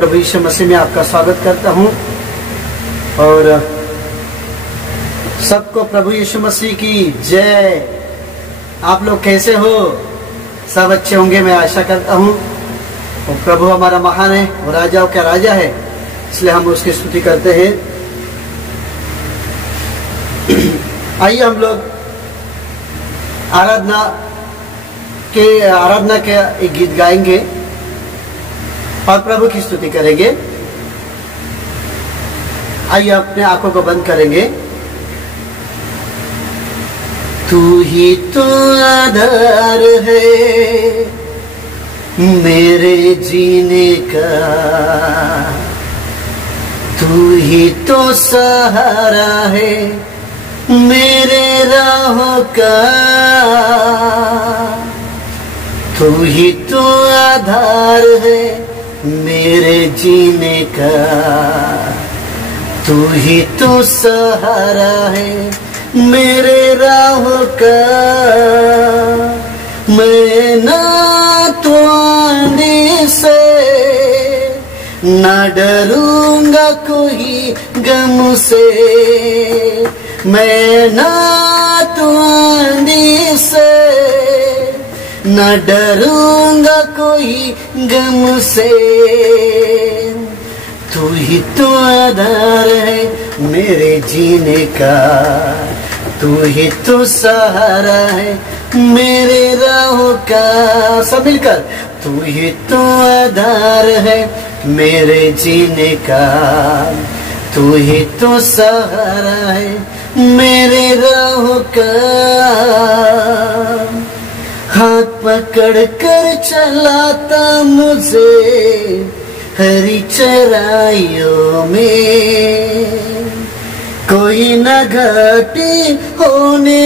प्रभु यीशु मसीह में आपका स्वागत करता हूं और सबको प्रभु यीशु मसीह की जय। आप लोग कैसे हो? सब अच्छे होंगे, मैं आशा करता हूं। और प्रभु हमारा महान है, वो राजाओं का राजा है, इसलिए हम उसकी स्तुति करते हैं। आइए हम लोग आराधना के एक गीत गाएंगे और प्रभु की स्तुति करेंगे। आइए अपने आंखों को बंद करेंगे। तू ही तो आधार है मेरे जीने का, तू ही तो सहारा है मेरे राहों का, तू ही तो आधार है मेरे जीने का, तू ही तो सहारा है मेरे राहों का। मैं ना तो आने से ना डरूंगा कोई गम से, मैं ना तो आने से न डरूंगा कोई गम से, तू ही तो आधार है मेरे जीने का, तू ही तो सहारा है मेरे राहों का। सब मिलकर, तू ही तो आधार है मेरे जीने का, तू ही तो सहारा है मेरे राहों का। हाथ पकड़ कर चलाता मुझे हरी चराइयों में, कोई न घाटी होने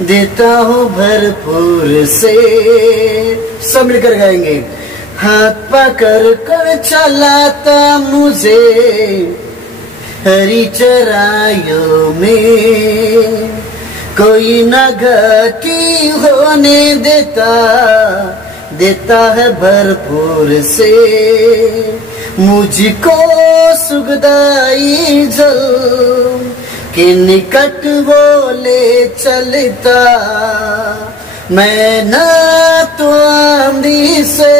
देता हूँ भरपूर से। सब मिलकर गाएंगे। हाथ पकड़ कर चलाता मुझे हरी चराइयों में, कोई न घाटी होने देता है भरपूर से। मुझको सुखदाई जल के निकट वो ले चलता, मैं न तो आंधी से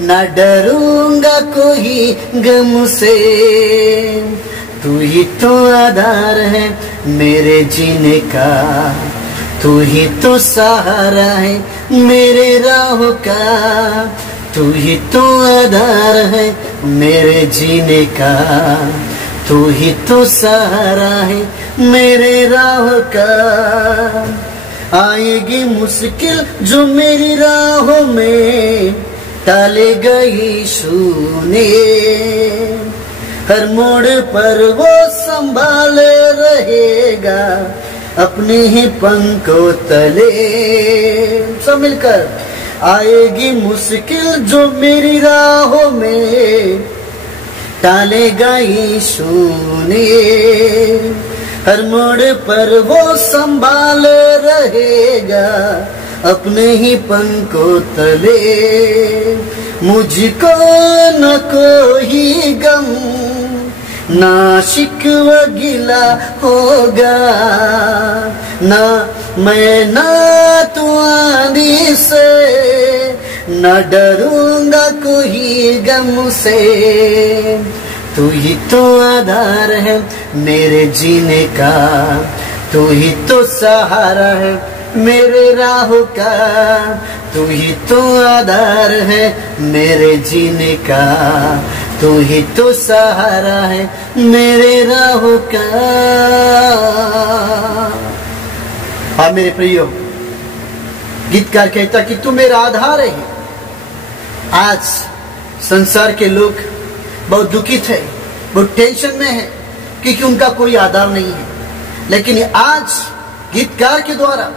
न डरूंगा कोई गम से, तू ही तो आधार है मेरे जीने का, तू ही तो सहारा है मेरे राहों का, तू ही तो आधार है मेरे जीने का, तू ही तो सहारा है मेरे राहों का। आएगी मुश्किल जो मेरी राहों में टाले गई शूने, हर मोड़ पर वो संभाले रहेगा अपने ही पंखों तले। सब मिलकर, आएगी मुश्किल जो मेरी राहों में टालेगा यीशुने, हर मोड़ पर वो संभाल रहेगा अपने ही पंखों तले। मुझको न कोई गम ना शिकवा गिला होगा, ना मैं ना तो आंधी से न डरूंगा कोई गम से, तू ही तो आधार है मेरे जीने का, तू ही तो सहारा है मेरे राहों का, तू ही तो आधार है मेरे जीने का, तू ही तो सहारा है मेरे राहों का। हाँ मेरे प्रियो, गीतकार कहता कि तू मेरा आधार है। आज संसार के लोग बहुत दुखित है, बहुत टेंशन में है, क्योंकि उनका कोई आधार नहीं है। लेकिन आज गीतकार के द्वारा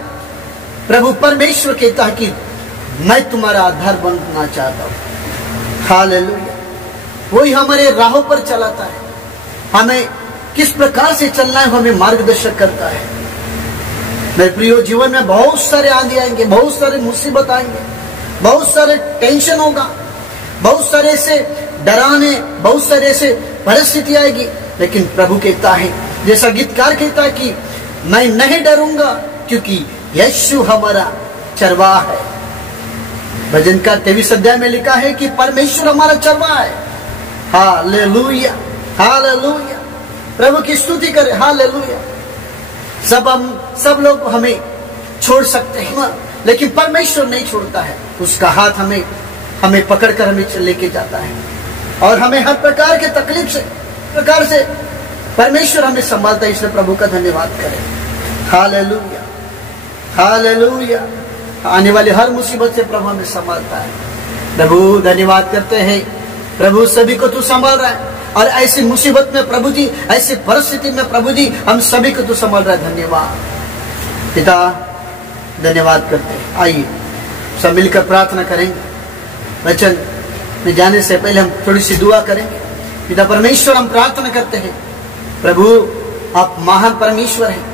प्रभु परमेश्वर कहता है कि मैं तुम्हारा आधार बनना चाहता हूं। हालेलुया। वही हमारे राहों पर चलाता है, हमें किस प्रकार से चलना है हमें मार्गदर्शन करता है। मेरे प्रियो, जीवन में बहुत सारे आंधी आएंगे, बहुत सारे मुसीबत आएंगे, बहुत सारे टेंशन होगा, बहुत सारे ऐसे डराने, बहुत सारे ऐसे परिस्थिति आएगी, लेकिन प्रभु कहता है, जैसा गीतकार कहता है कि मैं नहीं डरूंगा क्योंकि यीशु हमारा चरवाहा है। भजन का 23 अध्याय में लिखा है कि परमेश्वर हमारा चरवाहा है। हालेलुया, हालेलुया, प्रभु की स्तुति करें, हालेलुया। सब लोग हमें छोड़ सकते हैं, लेकिन परमेश्वर नहीं छोड़ता है। उसका हाथ हमें पकड़कर हमें लेके जाता है, और हमें हर प्रकार के तकलीफ से परमेश्वर हमें संभालता है। इसलिए प्रभु का धन्यवाद करें। Hallelujah, hallelujah. आने वाली हर मुसीबत से प्रभु हमें संभालता है। प्रभु धन्यवाद करते हैं, प्रभु सभी को तू संभाल रहा है, और ऐसी मुसीबत में प्रभु जी, ऐसी परिस्थिति में प्रभु जी हम सभी को तू संभाल रहा है। धन्यवाद पिता, धन्यवाद करते हैं। आइए सब मिलकर प्रार्थना करेंगे। वचन में जाने से पहले हम थोड़ी सी दुआ करेंगे। पिता परमेश्वर, हम प्रार्थना करते हैं, प्रभु आप महान परमेश्वर हैं,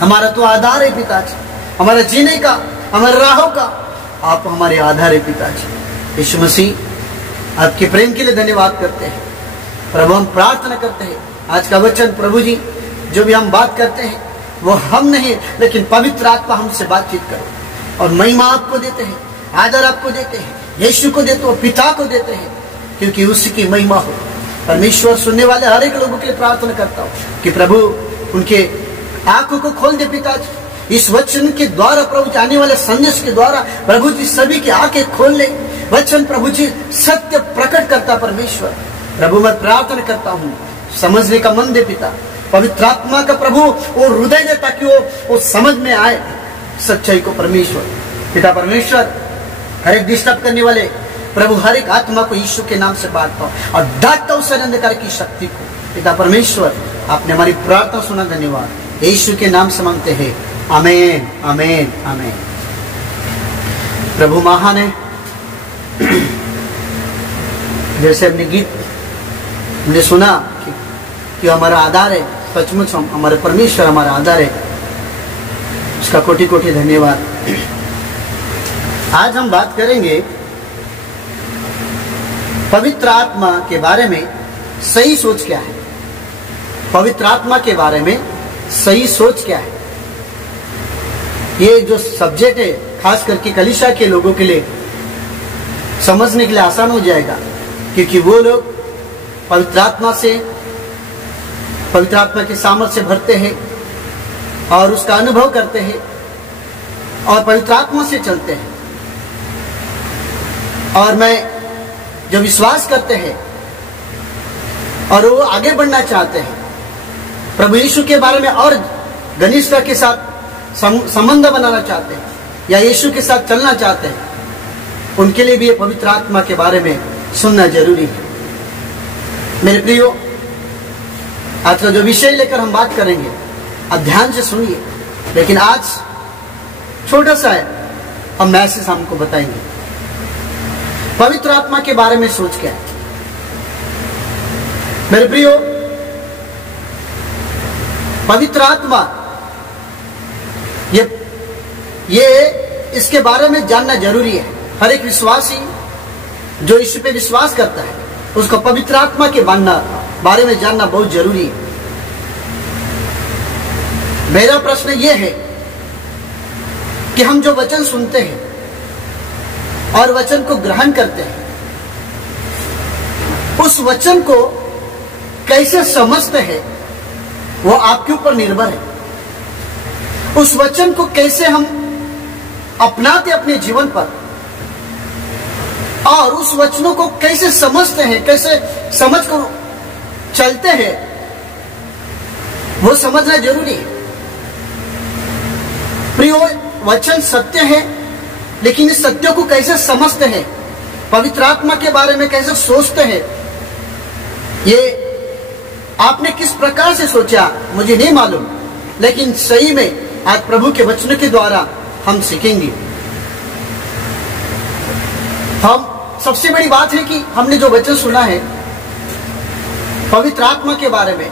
हमारा तो आधार है पिताजी, हमारा जीने का, हमारे राहों का आप हमारे आधार है पिताजी। यीशु मसीह, आपके प्रेम के लिए धन्यवाद करते हैं। प्रभु हम प्रार्थना करते हैं, आज का वचन प्रभु जी जो भी हम बात करते हैं वो हम नहीं, लेकिन पवित्र आत्मा हमसे बातचीत करो, और महिमा आपको देते हैं, आदर आपको देते हैं, यीशु को देते हो, पिता को देते हैं, क्योंकि उसी की महिमा हो। परमेश्वर, सुनने वाले हर एक लोगों के लिए प्रार्थना करता हूँ कि प्रभु उनके आंखों को खोल दे पिताजी। इस वचन के द्वारा प्रभु जी, आने वाले संदेश के द्वारा प्रभु जी सभी की आंखें खोल ले। वचन प्रभु जी सत्य प्रकट करता परमेश्वर। प्रभु मैं प्रार्थना करता हूँ, समझने का मन दे पिता, पवित्र आत्मा का प्रभु वो हृदय दे, ताकि वो समझ में आए सच्चाई को। परमेश्वर पिता परमेश्वर, हर एक डिस्टर्ब करने वाले प्रभु, हर एक आत्मा को यीशु के नाम से बांटता हूँ और डांटता हूँ सारे अंधकार की शक्ति को। पिता परमेश्वर, आपने हमारी प्रार्थना सुना, धन्यवाद। यीशु के नाम से मांगते हैं, आमीन, आमीन, आमीन। प्रभु महान है। जैसे अपने गीत हमने सुना कि हमारा आधार है, सचमुच हमारे परमेश्वर हमारा आधार है, उसका कोटि कोटि धन्यवाद। आज हम बात करेंगे पवित्र आत्मा के बारे में। सही सोच क्या है? पवित्र आत्मा के बारे में सही सोच क्या है? ये जो सब्जेक्ट है, खास करके कलीसिया के लोगों के लिए समझने के लिए आसान हो जाएगा, क्योंकि वो लोग पवित्र आत्मा के सामर्थ्य से भरते हैं और उसका अनुभव करते हैं और पवित्र आत्मा से चलते हैं। और मैं जो विश्वास करते हैं और वो आगे बढ़ना चाहते हैं, प्रभु यीशु के बारे में और घनिष्ठता के साथ संबंध बनाना चाहते हैं या यीशु के साथ चलना चाहते हैं, उनके लिए भी ये पवित्र आत्मा के बारे में सुनना जरूरी है। मेरे प्रियो, आज का जो विषय लेकर हम बात करेंगे, आप ध्यान से सुनिए, लेकिन आज छोटा सा है, हम मैसेज हमको बताएंगे। पवित्र आत्मा के बारे में सोच क्या है? मेरे प्रियो, पवित्र आत्मा ये इसके बारे में जानना जरूरी है। हर एक विश्वासी जो यीशु पे विश्वास करता है, उसको पवित्र आत्मा के बारे में जानना बहुत जरूरी है। मेरा प्रश्न यह है कि हम जो वचन सुनते हैं और वचन को ग्रहण करते हैं, उस वचन को कैसे समझते हैं वो आपके ऊपर निर्भर है। उस वचन को कैसे हम अपनाते अपने जीवन पर, और उस वचनों को कैसे समझते हैं, कैसे समझ कर चलते हैं, वो समझना जरूरी है। प्रियो, वचन सत्य है, लेकिन इस सत्य को कैसे समझते हैं, पवित्र आत्मा के बारे में कैसे सोचते हैं, ये आपने किस प्रकार से सोचा मुझे नहीं मालूम, लेकिन सही में आज प्रभु के वचनों के द्वारा हम सीखेंगे। हम सबसे बड़ी बात है कि हमने जो वचन सुना है पवित्र आत्मा के बारे में,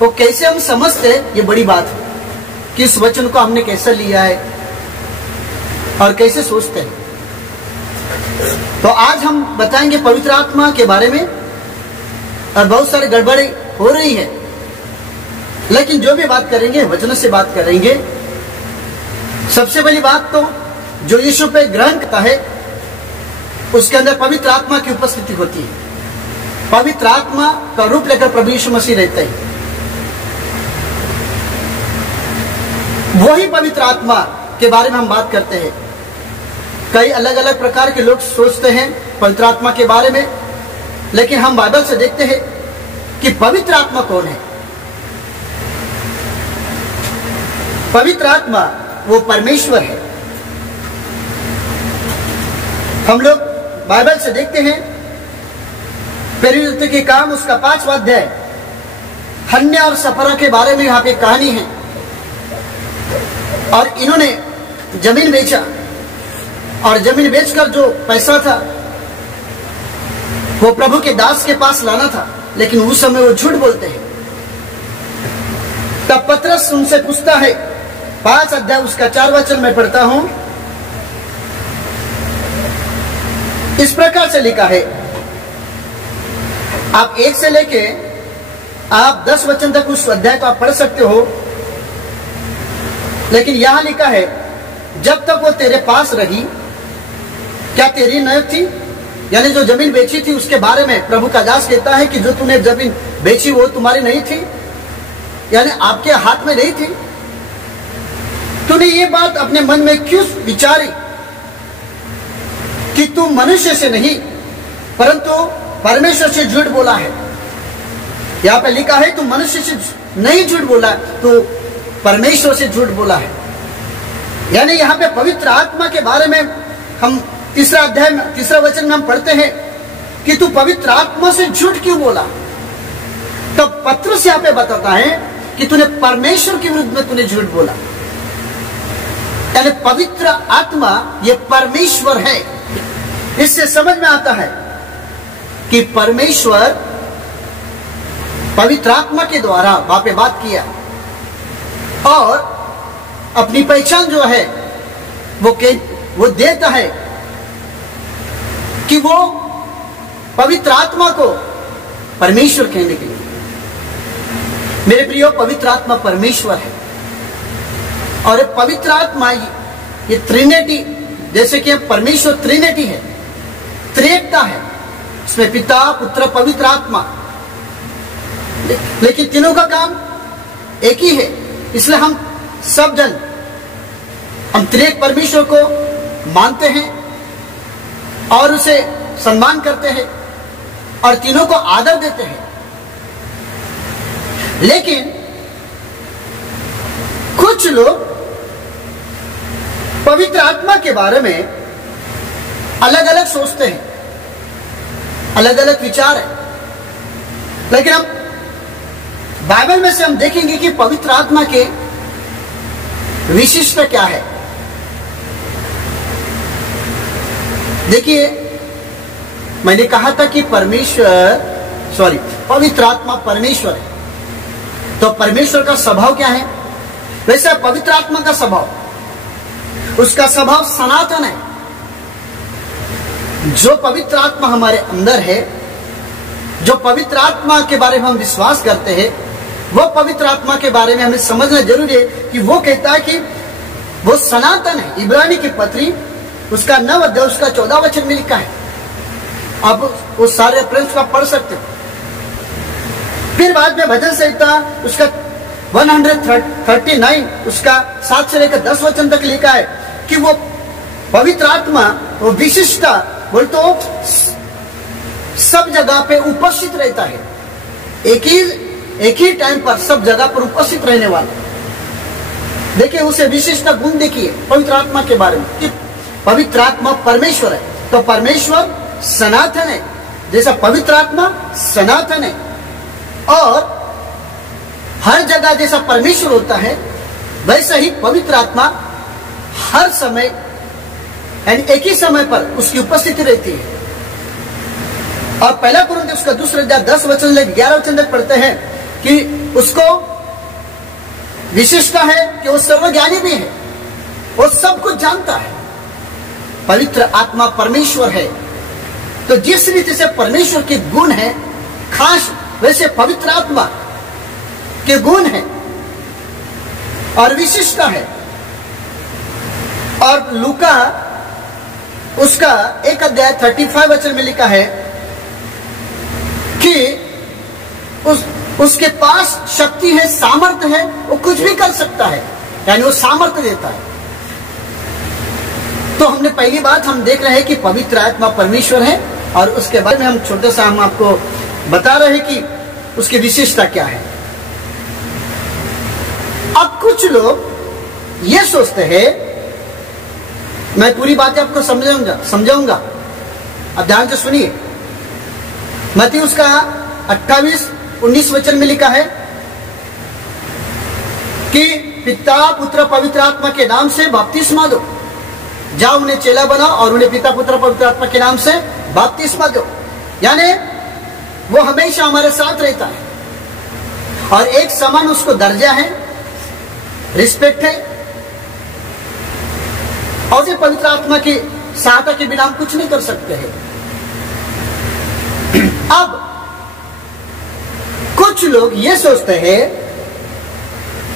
वो कैसे हम समझते हैं, ये बड़ी बात है कि इस वचन को हमने कैसे लिया है और कैसे सोचते हैं। तो आज हम बताएंगे पवित्र आत्मा के बारे में, और बहुत सारी गड़बड़ी हो रही है, लेकिन जो भी बात करेंगे वचन से बात करेंगे। सबसे पहली बात तो जो यीशु पे ग्रहण करता है उसके अंदर पवित्र आत्मा की उपस्थिति होती है। पवित्र आत्मा का रूप लेकर प्रभु यीशु मसीह रहते हैं। वही पवित्र आत्मा के बारे में हम बात करते हैं। कई अलग अलग प्रकार के लोग सोचते हैं पवित्र आत्मा के बारे में, लेकिन हम बाइबल से देखते हैं कि पवित्र आत्मा कौन है। पवित्र आत्मा वो परमेश्वर है। हम लोग बाइबल से देखते हैं प्रेरितों के काम उसका 5वां अध्याय, हन्ना और सफरा के बारे में यहाँ पे कहानी है। और इन्होंने जमीन बेचा, और जमीन बेचकर जो पैसा था वो प्रभु के दास के पास लाना था, लेकिन उस समय वो झूठ बोलते हैं। तब पतरस उनसे पूछता है, 5 अध्याय उसका 4 वचन में पढ़ता हूं। इस प्रकार से लिखा है, आप 1 से लेके आप 10 वचन तक उस अध्याय को आप पढ़ सकते हो, लेकिन यहां लिखा है, जब तक वो तेरे पास रही क्या तेरी न थी? यानी जो जमीन बेची थी उसके बारे में प्रभु का दास कहता है कि जो तूने जमीन बेची वो तुम्हारी नहीं थी, यानी आपके हाथ में नहीं थी। तूने ये बात अपने मन में क्यों विचारी कि तू मनुष्य से नहीं परंतु परमेश्वर से झूठ बोला है। यहां पे लिखा है तू मनुष्य से नहीं झूठ बोला, तू परमेश्वर से झूठ बोला है। यानी यहाँ पे पवित्र आत्मा के बारे में हम 3 अध्याय में 3 वचन में हम पढ़ते हैं कि तू पवित्र आत्मा से झूठ क्यों बोला। तो पत्रस यहाँ पे बताता है कि तूने परमेश्वर के विरुद्ध में तूने झूठ बोला। यानी पवित्र आत्मा ये परमेश्वर है। इससे समझ में आता है कि परमेश्वर पवित्र आत्मा के द्वारा वहां पे बात किया, और अपनी पहचान जो है वो देता है कि वो पवित्र आत्मा को परमेश्वर कहने के लिए। मेरे प्रियो, पवित्र आत्मा परमेश्वर है, और पवित्र आत्मा ये ट्रिनिटी, जैसे कि परमेश्वर ट्रिनिटी है, त्रिएकता है, इसमें पिता पुत्र पवित्र आत्मा, लेकिन तीनों का काम एक ही है। इसलिए हम सब जन हम त्रिएक परमेश्वर को मानते हैं और उसे सम्मान करते हैं और तीनों को आदर देते हैं। लेकिन कुछ लोग पवित्र आत्मा के बारे में अलग अलग सोचते हैं, अलग अलग विचार है। लेकिन हम बाइबल में से हम देखेंगे कि पवित्र आत्मा के विशिष्ट क्या है। देखिए, मैंने कहा था कि पवित्र आत्मा परमेश्वर है, तो परमेश्वर का स्वभाव क्या है? वैसे पवित्र आत्मा का स्वभाव, उसका स्वभाव सनातन है। जो पवित्र आत्मा हमारे अंदर है, जो पवित्र आत्मा के बारे में हम विश्वास करते हैं, वो पवित्र आत्मा के बारे में हमें समझना जरूरी है कि वो कहता है कि वो सनातन है। इब्रानी की पत्री उसका 9 अध्याय उसका 14 वचन में लिखा है। आप वो सारे रेफरेंस को पढ़ सकते हो। फिर बाद में भजन संहिता उसका 139 उसका 7 से लेकर 10 वचन तक लिखा है कि वो पवित्र आत्मा वो विशिष्टता बोल तो सब जगह पे उपस्थित रहता है। एक ही टाइम पर सब जगह पर उपस्थित रहने वाला। देखिए, उसे विशिष्ट गुण देखिए पवित्र आत्मा के बारे में कि पवित्र आत्मा परमेश्वर है, तो परमेश्वर सनातन है। जैसा पवित्र आत्मा सनातन है, और हर जगह जैसा परमेश्वर होता है वैसा ही पवित्र आत्मा हर समय यानी एक ही समय पर उसकी उपस्थिति रहती है। और पहला कुरिन्थियों उसका 2 अध्याय 10 वचन से 11 वचन तक पढ़ते हैं कि उसको विशिष्टता है कि वो सर्वज्ञानी भी है, वो सब कुछ जानता है। पवित्र आत्मा परमेश्वर है, तो जिस रीति से परमेश्वर के गुण है खास, वैसे पवित्र आत्मा के गुण है और विशिष्टता है। और लूका उसका 1 अध्याय 35 वचन में लिखा है कि उसके पास शक्ति है, सामर्थ्य है, वो कुछ भी कर सकता है, यानी वो सामर्थ्य देता है। तो हमने पहली बात हम देख रहे हैं कि पवित्र आत्मा परमेश्वर है, और उसके बारे में हम छोटा सा हम आपको बता रहे हैं कि उसकी विशेषता क्या है। अब कुछ लोग ये सोचते हैं, मैं पूरी बातें आपको समझाऊंगा, अब ध्यान से सुनिए। मत्ती उसका 28-19 वचन में लिखा है कि पिता पुत्र पवित्र आत्मा के नाम से बपतिस्मा दो, जाओ उन्हें चेला बनाओ और उन्हें पिता पुत्र पवित्र आत्मा के नाम से बपतिस्मा दो। यानी वो हमेशा हमारे साथ रहता है और एक समान उसको दर्जा है, रिस्पेक्ट है, और ये पवित्र आत्मा की सहायता के बिना हम कुछ नहीं कर सकते हैं। अब कुछ लोग ये सोचते हैं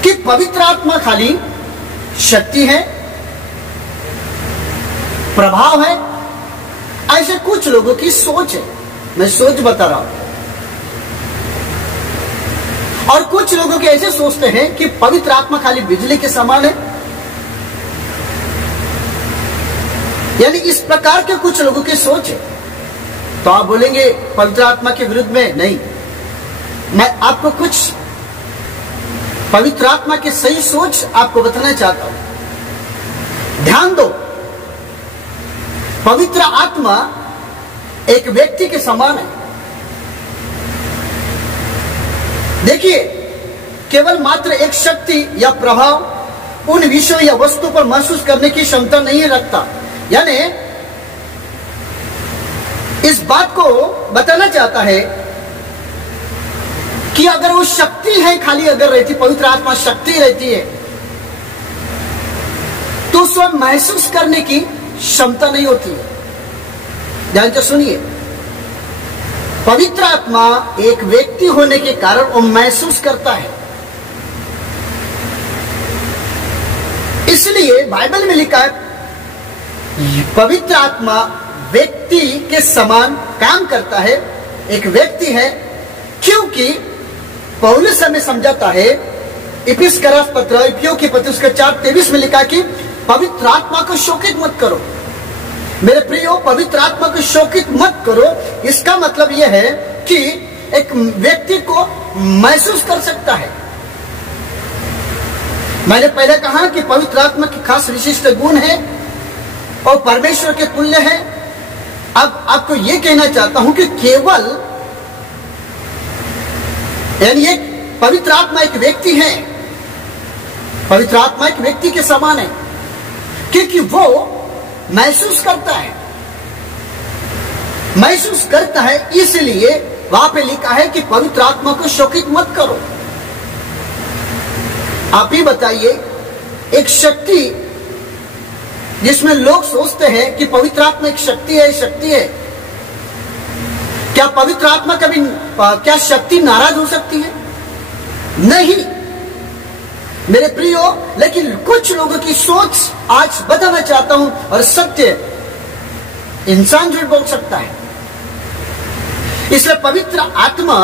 कि पवित्र आत्मा खाली शक्ति है, प्रभाव है, ऐसे कुछ लोगों की सोच है। मैं सोच बता रहा हूं। और कुछ लोगों के ऐसे सोचते हैं कि पवित्र आत्मा खाली बिजली के समान है। यानी इस प्रकार के कुछ लोगों की सोच है। तो आप बोलेंगे पवित्र आत्मा के विरुद्ध में नहीं, मैं आपको कुछ पवित्र आत्मा की सही सोच आपको बताना चाहता हूं। ध्यान दो, पवित्र आत्मा एक व्यक्ति के समान है। देखिए, केवल मात्र एक शक्ति या प्रभाव उन विषयों या वस्तु पर महसूस करने की क्षमता नहीं रखता। यानी इस बात को बताना चाहता है कि अगर वो शक्ति है, खाली अगर रहती, पवित्र आत्मा शक्ति रहती है, तो उसको महसूस करने की क्षमता नहीं होती है। ध्यान से सुनिए, पवित्र आत्मा एक व्यक्ति होने के कारण वो महसूस करता है। इसलिए बाइबल में लिखा है पवित्र आत्मा व्यक्ति के समान काम करता है, एक व्यक्ति है, क्योंकि पौलुस हमें समझाता है, इफिसियों पत्र इफिसियों के पत्र उसका 4:23 में लिखा कि पवित्र आत्मा को शोकित मत करो। मेरे प्रियो, पवित्र आत्मा को शोकित मत करो, इसका मतलब यह है कि एक व्यक्ति को महसूस कर सकता है। मैंने पहले कहा कि पवित्र आत्मा की खास विशिष्ट गुण है और परमेश्वर के तुल्य है। अब आपको यह कहना चाहता हूं कि केवल यानी एक पवित्र आत्मा एक व्यक्ति है, पवित्र आत्मा एक व्यक्ति के समान है, क्योंकि वो महसूस करता है, महसूस करता है। इसलिए वहां पे लिखा है कि पवित्र आत्मा को शोकित मत करो। आप ही बताइए, एक शक्ति जिसमें लोग सोचते हैं कि पवित्र आत्मा एक शक्ति है, शक्ति है, क्या पवित्र आत्मा कभी क्या शक्ति नाराज हो सकती है? नहीं मेरे प्रियो, लेकिन कुछ लोगों की सोच आज बताना चाहता हूं, और सत्य इंसान झूठ बोल सकता है। इसलिए पवित्र आत्मा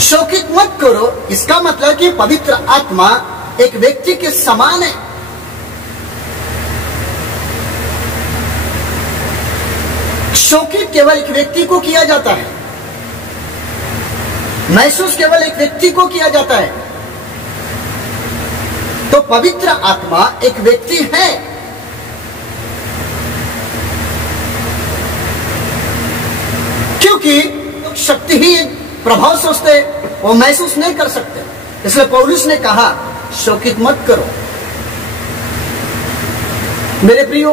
शोकित मत करो, इसका मतलब कि पवित्र आत्मा एक व्यक्ति के समान है। शोकित केवल एक व्यक्ति को किया जाता है, महसूस केवल एक व्यक्ति को किया जाता है। तो पवित्र आत्मा एक व्यक्ति है। क्योंकि शक्ति ही प्रभाव सोचते, वो महसूस नहीं कर सकते। इसलिए पौलुस ने कहा शोकित मत करो। मेरे प्रियो,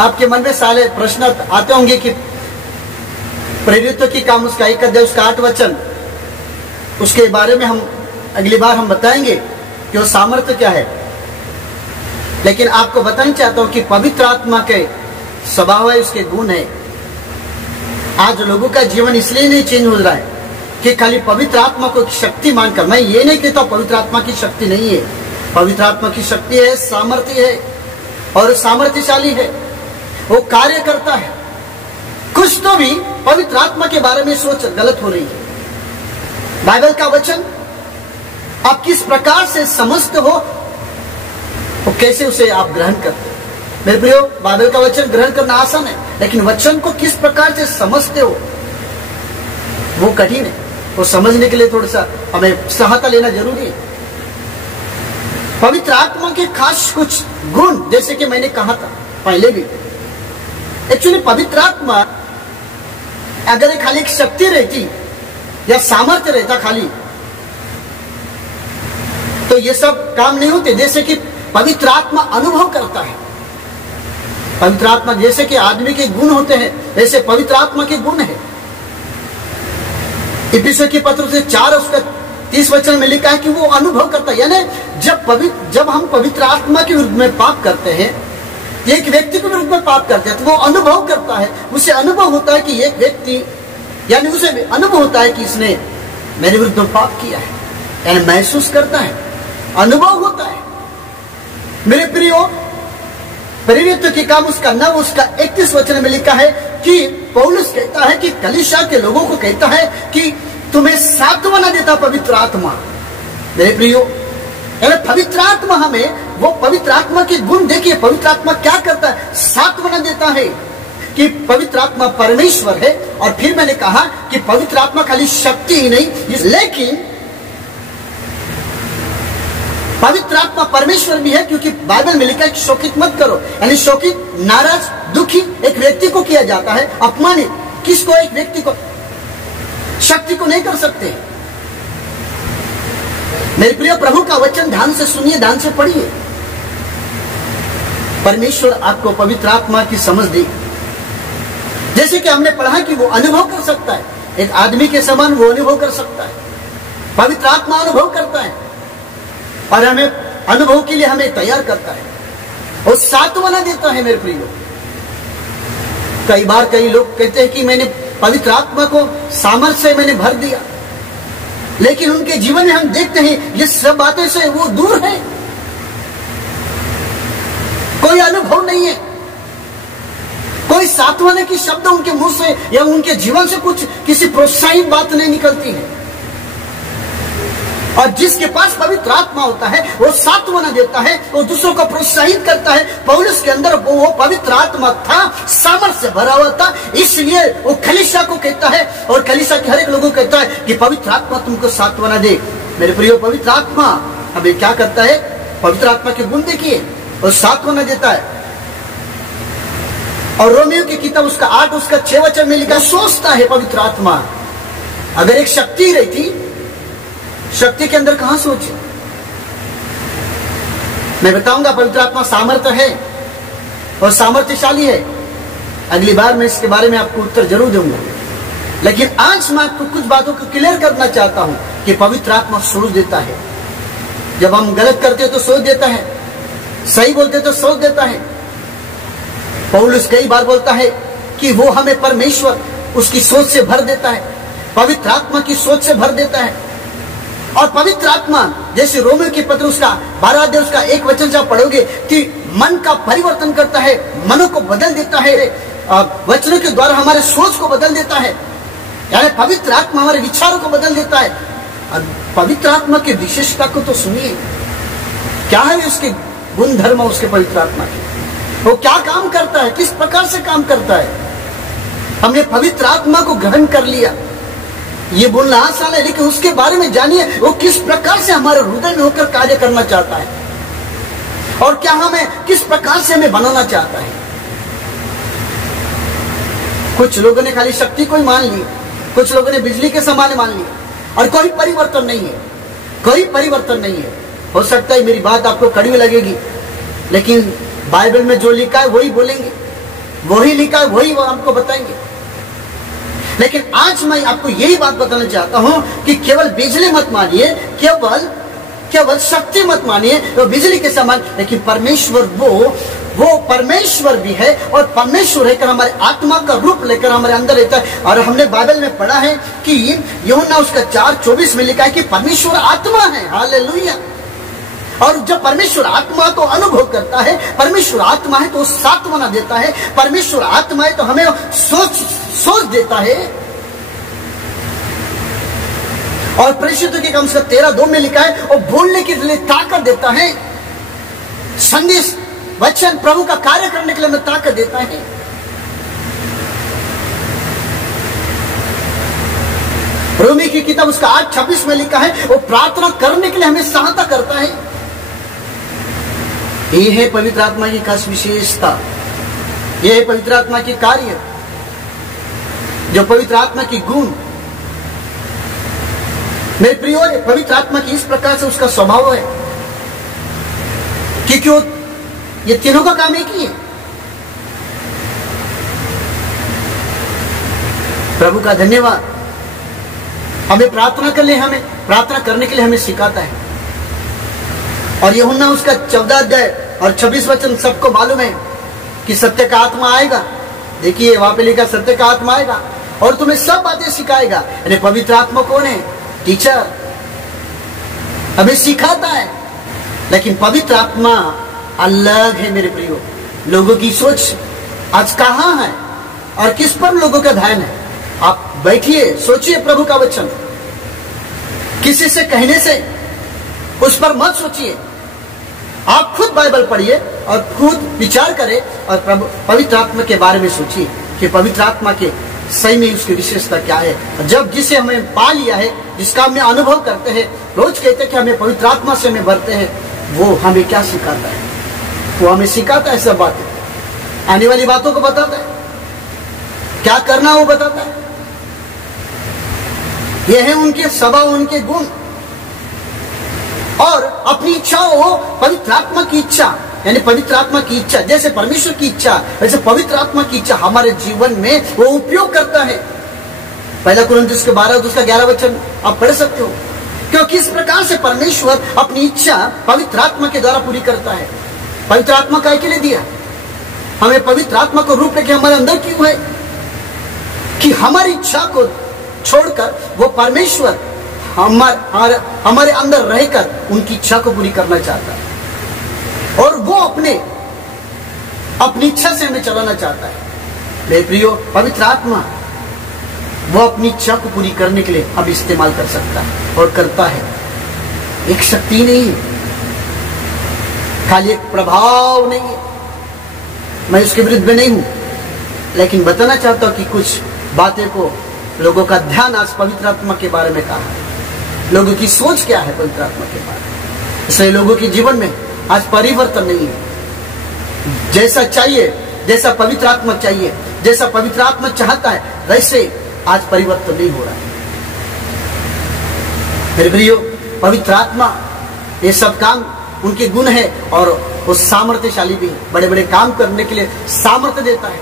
आपके मन में सारे प्रश्न आते होंगे कि प्रेरितों की काम उसका 1 अध्याय उसका 8 वचन, उसके बारे में हम अगली बार हम बताएंगे कि वो सामर्थ्य क्या है। लेकिन आपको बताना चाहता हूं कि पवित्र आत्मा के स्वभाव है, उसके गुण है। आज लोगों का जीवन इसलिए नहीं चेंज हो रहा है कि खाली पवित्र आत्मा को शक्ति मानकर, मैं ये नहीं कहता पवित्र आत्मा की शक्ति नहीं है, पवित्र आत्मा की शक्ति है, सामर्थ्य है और सामर्थ्यशाली है, वो कार्य करता है। कुछ तो भी पवित्र आत्मा के बारे में सोच गलत हो रही है। बाइबल का वचन आप किस प्रकार से समझते हो, वो कैसे उसे आप ग्रहण करते हो। मेरे प्रियो, बाइबल का वचन ग्रहण करना आसान है, लेकिन वचन को किस प्रकार से समझते हो वो कठिन है। वो समझने के लिए थोड़ा सा हमें सहायता लेना जरूरी है। पवित्र आत्मा के खास कुछ गुण, जैसे कि मैंने कहा था पहले भी, एक्चुअली पवित्र आत्मा अगर एक खाली एक शक्ति रहती या सामर्थ्य रहता खाली, तो ये सब काम नहीं होते। जैसे कि पवित्र आत्मा अनुभव करता है। पवित्र आत्मा जैसे कि आदमी के गुण होते हैं, वैसे पवित्र आत्मा के गुण है। इफिसियों के पत्र से 4 उसका 30 वचन में लिखा है कि वो अनुभव करता है। यानी जब हम पवित्र आत्मा के विरुद्ध में पाप करते हैं, एक व्यक्ति के विरुद्ध में पाप करते हैं, तो वो अनुभव करता है। उसे अनुभव होता है कि एक व्यक्ति, यानी उसे अनुभव होता है कि इसने मेरे विरुद्ध में पाप किया है, यानी महसूस करता है, अनुभव होता है। मेरे प्रियो, प्रेरित के काम उसका 9 उसका 31 वचन में लिखा है कि पौलुस कहता है कि कलीसिया के लोगों को कहता है कि तुम्हें सांत्वना देता पवित्र आत्मा। मेरे प्रियो, पवित्र आत्मा हमें, वो पवित्र आत्मा के गुण देखिए, पवित्र आत्मा क्या करता है, सांत्वना देता है कि पवित्र आत्मा परमेश्वर है। और फिर मैंने कहा कि पवित्र आत्मा खाली शक्ति ही नहीं, लेकिन पवित्र आत्मा परमेश्वर भी है, क्योंकि बाइबल में लिखा है कि शोकित मत करो। यानी शोकित, नाराज, दुखी एक व्यक्ति को किया जाता है, अपमानित किसको, एक व्यक्ति को, शक्ति को नहीं कर सकते। मेरे प्रिय, प्रभु का वचन ध्यान से सुनिए, ध्यान से पढ़िए। परमेश्वर आपको पवित्र आत्मा की समझ दी। जैसे कि हमने पढ़ा कि वो अनुभव कर सकता है, एक आदमी के समान वो अनुभव कर सकता है। पवित्र आत्मा अनुभव करता है और हमें अनुभव के लिए हमें तैयार करता है और सांत्वना देता है। मेरे प्रियो, कई बार कई लोग कहते हैं कि मैंने पवित्र आत्मा को सामर्थ्य से मैंने भर दिया, लेकिन उनके जीवन में हम देखते हैं ये सब बातें से वो दूर है, कोई अनुभव नहीं है, कोई सांत्वना की शब्द उनके मुंह से या उनके जीवन से कुछ किसी प्रोत्साहित बात नहीं निकलती है। और जिसके पास पवित्र आत्मा होता है वो सांत्वना देता है, वो दूसरों को प्रोत्साहित करता है। पौलुस के अंदर वो पवित्र आत्मा था, सामर्थ्य से भरा हुआ था, इसलिए वो कलीसिया को कहता है और कलीसिया के हर एक लोगों को कहता है कि पवित्र आत्मा तुमको सांत्वना दे। मेरे प्रियो, पवित्र आत्मा हमें क्या करता है, पवित्र आत्मा के गुण देखिए, और सांत्वना देता है। और रोमियो की किताब उसका 8 उसका 6 वचन में लिखा, सोचता है पवित्र आत्मा। अगर एक शक्ति रहती, शक्ति के अंदर कहां सोच है? मैं बताऊंगा पवित्र आत्मा सामर्थ्य है और सामर्थ्यशाली है। अगली बार मैं इसके बारे में आपको उत्तर जरूर दूंगा, लेकिन आज मैं आपको कुछ बातों को क्लियर करना चाहता हूं कि पवित्र आत्मा सोच देता है। जब हम गलत करते तो सोच देता है, सही बोलते तो सोच देता है। पौलुस कई बार बोलता है कि वो हमें परमेश्वर उसकी सोच से भर देता है, पवित्र आत्मा की सोच से भर देता है। और पवित्र आत्मा, जैसे रोमियो के पत्र उसका 12 अध्याय उसका 1 वचन से आप पढ़ोगे कि मन का परिवर्तन करता है, मनों को बदल देता है, वचनों के द्वारा हमारे सोच को बदल देता है। यानी पवित्र आत्मा हमारे विचारों को बदल देता है। और पवित्र आत्मा की विशेषता को तो सुनिए, क्या है उसके गुण धर्म, उसके पवित्र आत्मा के, वो क्या काम करता है, किस प्रकार से काम करता है। हमने पवित्र आत्मा को ग्रहण कर लिया, ये बोलना आसान है, लेकिन उसके बारे में जानिए वो किस प्रकार से हमारे हृदय में होकर कार्य करना चाहता है और क्या हमें किस प्रकार से हमें बनाना चाहता है। कुछ लोगों ने खाली शक्ति को ही मान ली, कुछ लोगों ने बिजली के समान मान लिया और कोई परिवर्तन नहीं है, कोई परिवर्तन नहीं है। हो सकता है मेरी बात आपको कड़वी लगेगी, लेकिन बाइबल में जो लिखा है वही बोलेंगे, वही लिखा है वही आपको बताएंगे। लेकिन आज मैं आपको यही बात बताना चाहता हूं कि केवल बिजली मत मानिए, केवल शक्ति मत मानिए वो बिजली के समान, लेकिन परमेश्वर वो परमेश्वर भी है, और परमेश्वर है कि हमारे आत्मा का रूप लेकर हमारे अंदर रहता है। और हमने बाइबल में पढ़ा है कि यूहन्ना उसका 4:24 में लिखा है कि परमेश्वर आत्मा है। हालेलुया। और जब परमेश्वर आत्मा तो अनुभव करता है, परमेश्वर आत्मा है तो सांत्वना देता है, परमेश्वर आत्मा है तो हमें सोच देता है। और परिशुद्ध के कम से 13:2 में लिखा है और बोलने के लिए ताकत देता है, संदेश वचन प्रभु का कार्य करने के लिए हमें ताकत देता है। रोमी की किताब उसका 8:26 में लिखा है वो प्रार्थना करने के लिए हमें सहायता करता है। ये है पवित्र आत्मा की खास विशेषता, ये है पवित्र आत्मा के कार्य, जो पवित्र आत्मा की गुण। मेरे प्रियो, पवित्र आत्मा की इस प्रकार से उसका स्वभाव है कि क्यों ये तीनों का काम एक ही है। प्रभु का धन्यवाद, हमें प्रार्थना करने के लिए हमें सिखाता है। और यूहन्ना उसका 14 अध्याय और 26 वचन सबको मालूम है कि सत्य का आत्मा आएगा। देखिए वहां पे लिखा सत्य का आत्मा आएगा और तुम्हें सब बातें सिखाएगा। अरे पवित्र आत्मा कौन है? टीचर, हमें सिखाता है। लेकिन पवित्र आत्मा अलग है मेरे प्रियो। लोगों की सोच आज कहां है और किस पर लोगों का ध्यान है? आप बैठिए, सोचिए प्रभु का वचन, किसी से कहने से उस पर मत सोचिए। आप खुद बाइबल पढ़िए और खुद विचार करें और प्रभु पवित्र आत्मा के बारे में सोचिए कि पवित्र आत्मा के सही में उसकी विशेषता क्या है। जब जिसे हमें पा लिया है, जिसका हमें अनुभव करते हैं, रोज कहते हैं कि हमें पवित्र आत्मा से हमें भरते हैं, वो हमें क्या सिखाता है? वो हमें सिखाता है सब बातें, आने वाली बातों को बताता है, क्या करना वो बताता है। ये है उनके स्वभाव, उनके गुण। और अपनी इच्छाओं, पवित्र आत्मा की इच्छा, यानी पवित्र आत्मा की इच्छा, जैसे परमेश्वर की इच्छा वैसे पवित्र आत्मा की इच्छा हमारे जीवन में वो उपयोग करता है। 1 कुरिन्थियों 12:11 वचन आप पढ़ सकते हो। क्योंकि इस प्रकार से परमेश्वर अपनी इच्छा पवित्र आत्मा के द्वारा पूरी करता है। पवित्र आत्मा काय के लिए दिया? हमें पवित्र आत्मा को रूप लेके हमारे अंदर क्यों है? कि हमारी इच्छा को छोड़कर वो परमेश्वर हमारे अंदर रहकर उनकी इच्छा को पूरी करना चाहता है और वो अपनी इच्छा से हमें चलाना चाहता है। मेरे प्रियो, पवित्र आत्मा वो अपनी इच्छा को पूरी करने के लिए अब इस्तेमाल कर सकता है और करता है। एक शक्ति नहीं है, खाली एक प्रभाव नहीं है। मैं उसके विरुद्ध में नहीं हूं, लेकिन बताना चाहता हूं कि कुछ बातें को लोगों का ध्यान आज पवित्र आत्मा के बारे में कहा है। लोगों की सोच क्या है पवित्र आत्मा के बारे में? इसलिए लोगों के जीवन में आज परिवर्तन नहीं है। जैसा चाहिए, जैसा पवित्र आत्मा चाहिए, जैसा पवित्र आत्मा चाहता है, वैसे आज परिवर्तन नहीं हो रहा है। मेरे प्रियो, पवित्र आत्मा ये सब काम उनके गुण है और वो सामर्थ्यशाली भी है। बड़े बड़े काम करने के लिए सामर्थ्य देता है।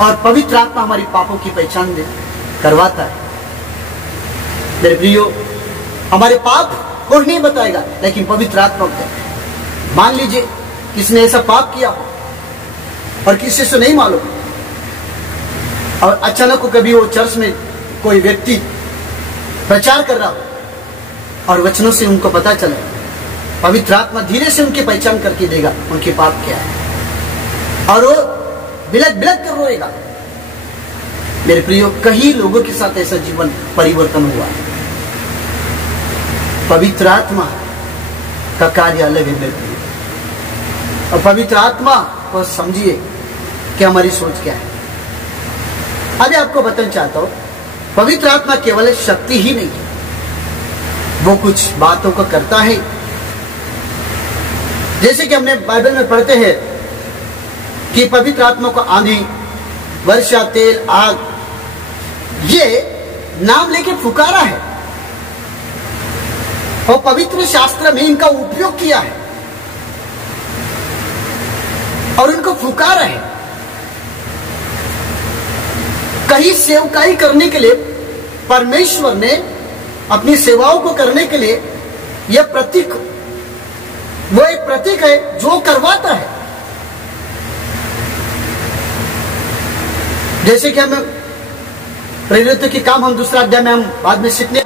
और पवित्र आत्मा हमारी पापों की पहचान करवाता है। मेरे प्रियो, हमारे पाप कोई नहीं बताएगा, लेकिन पवित्र आत्मा बताएगा। मान लीजिए किसने ऐसा पाप किया हो और किसी से नहीं मालूम, और अचानक को कभी वो चर्च में कोई व्यक्ति प्रचार कर रहा हो और वचनों से उनको पता चले, पवित्र आत्मा धीरे से उनकी पहचान करके देगा उनके पाप क्या है, और वो बिलक बिलक कर रोएगा। मेरे प्रियो, कई लोगों के साथ ऐसा जीवन परिवर्तन हुआ है। पवित्र आत्मा का कार्य अलग है मेरे प्रियो। और पवित्र आत्मा को समझिए कि हमारी सोच क्या है। अभी आपको बताना चाहता हूं, पवित्र आत्मा केवल शक्ति ही नहीं है, वो कुछ बातों को करता है। जैसे कि हमने बाइबल में पढ़ते हैं कि पवित्र आत्मा को आंधी, वर्षा, तेल, आग, ये नाम लेके पुकारा है और पवित्र शास्त्र में इनका उपयोग किया है और इनको पुकारा है। कहीं सेवकाई करने के लिए परमेश्वर ने, अपनी सेवाओं को करने के लिए यह प्रतीक, वो एक प्रतीक है जो करवाता है। जैसे कि हमें प्रेरित के काम हम दूसरा अध्याय में हम बाद में सीखने,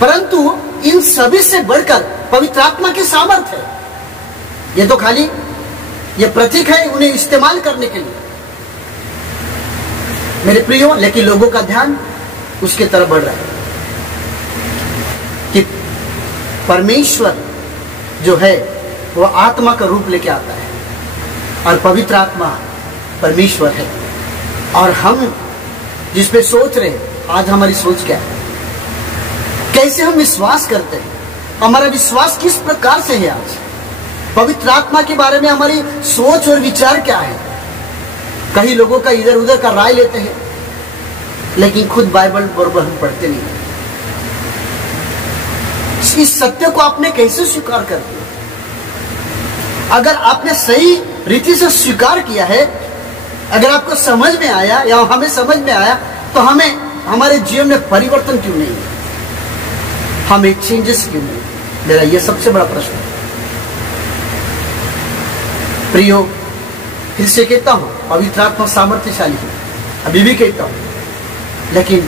परंतु इन सभी से बढ़कर पवित्र आत्मा की सामर्थ्य है। ये तो खाली ये प्रतीक है उन्हें इस्तेमाल करने के लिए मेरे प्रियो, लेकिन लोगों का ध्यान उसके तरफ बढ़ रहा है कि परमेश्वर जो है वो आत्मा का रूप लेके आता है और पवित्र आत्मा परमेश्वर है। और हम जिस पे सोच रहे हैं, आज हमारी सोच क्या है, कैसे हम विश्वास करते हैं, हमारा विश्वास किस प्रकार से है, आज पवित्र आत्मा के बारे में हमारी सोच और विचार क्या है। कई लोगों का इधर उधर का राय लेते हैं, लेकिन खुद बाइबल बराबर हम पढ़ते नहीं। इस सत्य को आपने कैसे स्वीकार कर दिया? अगर आपने सही रीति से स्वीकार किया है, अगर आपको समझ में आया या हमें समझ में आया, तो हमें हमारे जीवन में परिवर्तन क्यों नहीं है, हमें चेंजेस क्यों नहीं? मेरा यह सबसे बड़ा प्रश्न है। प्रियो, फिर से कहता हूं, पवित्र आत्मा सामर्थ्यशाली है, अभी भी कहता हूं, लेकिन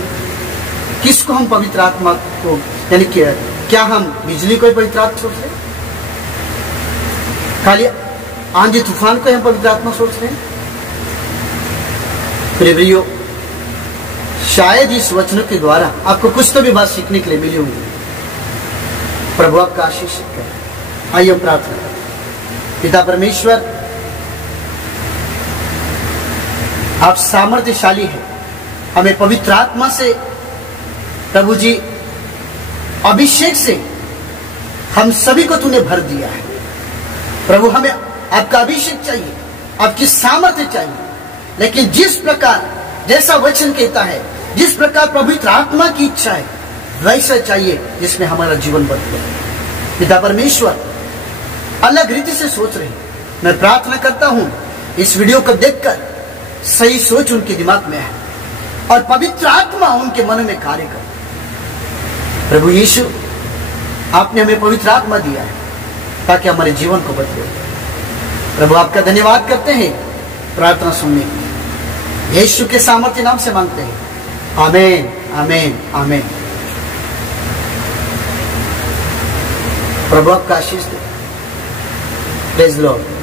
किसको हम पवित्र आत्मा को, यानी क्या हम बिजली को पवित्र आत्मा सोच रहे हैं? खाली आंधी तूफान को हम पवित्र आत्मा सोच रहे हैं? प्रियो, शायद इस वचनों के द्वारा आपको कुछ तो भी बात सीखने के लिए मिली होगी। प्रभु आपका आशीष करे। आइए हम प्रार्थना करें। पिता परमेश्वर, आप सामर्थ्यशाली हैं, हमें पवित्र आत्मा से प्रभु जी अभिषेक से हम सभी को तूने भर दिया है। प्रभु, हमें आपका अभिषेक चाहिए, आपकी सामर्थ्य चाहिए, लेकिन जिस प्रकार जैसा वचन कहता है, जिस प्रकार पवित्र आत्मा की इच्छा है, वैसा चाहिए जिसमें हमारा जीवन बदले। पिता परमेश्वर, अलग रीति से सोच रहे हैं, मैं प्रार्थना करता हूं इस वीडियो को देखकर सही सोच उनके दिमाग में है और पवित्र आत्मा उनके मन में कार्य करे। प्रभु यीशु, आपने हमें पवित्र आत्मा दिया है ताकि हमारे जीवन को बदले। प्रभु, आपका धन्यवाद करते हैं प्रार्थना सुनने के लिए। यीशु के सामर्थ्य नाम से मांगते हैं, आमीन, आमीन, आमीन। प्रभु आपका आशीष दे। Praise the Lord.